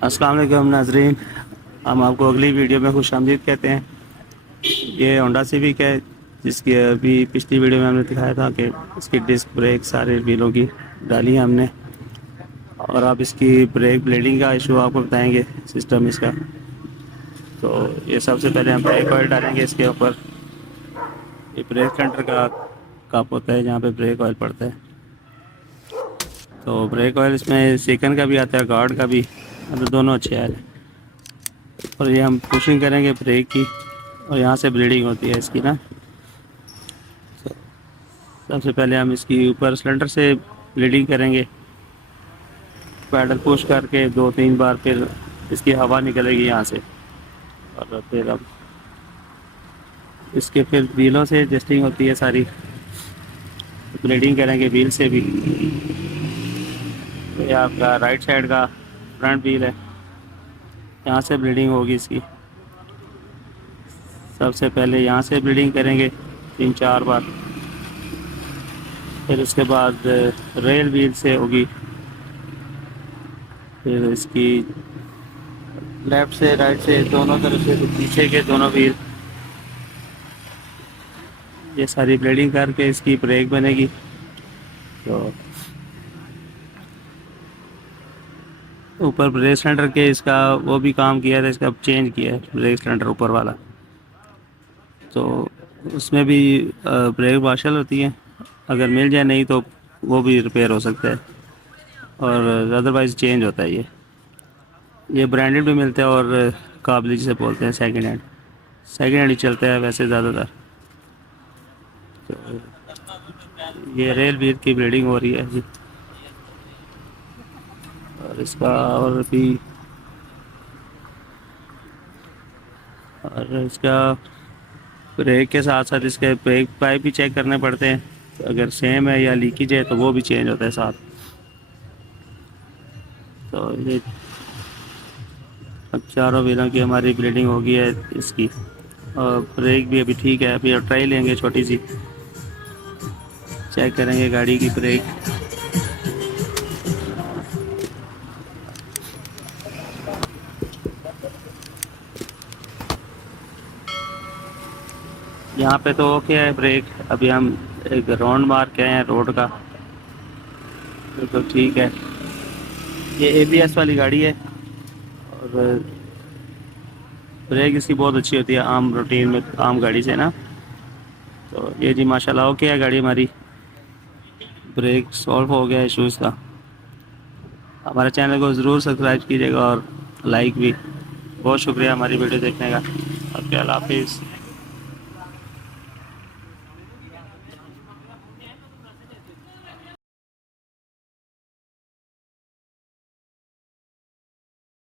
अस्सलाम वालेकुम नाजरीन। हम आपको अगली वीडियो में खुशामदीद कहते हैं। ये होंडा सिविक है, जिसकी अभी पिछली वीडियो में हमने दिखाया था कि इसकी डिस्क ब्रेक सारे व्हीलों की डाली है हमने, और अब इसकी ब्रेक ब्लेडिंग का इशू आपको बताएंगे सिस्टम इसका। तो ये सबसे पहले हम ब्रेक ऑयल डालेंगे इसके ऊपर। ये ब्रेक सेंटर का कप होता है जहाँ पे ब्रेक ऑयल पड़ता है। तो ब्रेक ऑयल इसमें सेकंड का भी आता है, गार्ड का भी, मतलब दोनों अच्छे आ रहे हैं। और ये हम पुशिंग करेंगे ब्रेक की, और यहाँ से ब्लीडिंग होती है इसकी ना। तो सबसे पहले हम इसकी ऊपर सिलेंडर से ब्लीडिंग करेंगे, पैडल पुश करके 2-3 बार, फिर इसकी हवा निकलेगी यहाँ से, और फिर अब इसके फिर व्हीलों से एडजस्टिंग होती है सारी। ब्लीडिंग करेंगे व्हील से भी। तो ये आपका राइट साइड का फ्रंट व्हील है, यहाँ से ब्लीडिंग होगी इसकी। सबसे पहले यहाँ से ब्लीडिंग करेंगे 3-4 बार, फिर उसके बाद रेल व्हील से होगी, फिर इसकी लेफ़्ट से राइट से दोनों तरफ से, पीछे के दोनों व्हील। ये सारी ब्लीडिंग करके इसकी ब्रेक बनेगी। तो ऊपर ब्रेक सिलेंडर के इसका वो भी काम किया था, इसका चेंज किया है ब्रेक सिलेंडर ऊपर वाला। तो उसमें भी ब्रेक वाशल होती है, अगर मिल जाए, नहीं तो वो भी रिपेयर हो सकता है, और अदरवाइज़ चेंज होता है। ये ब्रांडेड भी मिलता है, और काबली जिसे बोलते हैं सेकंड हैंड। सेकंड हैंड ही चलता है वैसे ज़्यादातर। तो ये रेल व्हील की ब्लीडिंग हो रही है जी, और इसका और भी, और इसका ब्रेक के साथ साथ इसके ब्रेक पाइप भी चेक करने पड़ते हैं। तो अगर सेम है या लीकेज है तो वो भी चेंज होता है साथ। तो ये अब चारों व्हीलों की हमारी ब्लीडिंग हो गई है इसकी, और ब्रेक भी अभी ठीक है। अभी ट्राई लेंगे, छोटी सी चेक करेंगे गाड़ी की ब्रेक। यहाँ पे तो ओके है ब्रेक। अभी हम एक राउंड मार के आए हैं रोड का, तो ठीक है। ये एबीएस वाली गाड़ी है, और ब्रेक इसकी बहुत अच्छी होती है आम रूटीन में, आम गाड़ी से ना। तो ये जी माशाल्लाह ओके है गाड़ी हमारी, ब्रेक सॉल्व हो गया इशू इसका। हमारे चैनल को ज़रूर सब्सक्राइब कीजिएगा और लाइक भी। बहुत शुक्रिया हमारी वीडियो देखने का। ओके, अल्लाह हाफिज़।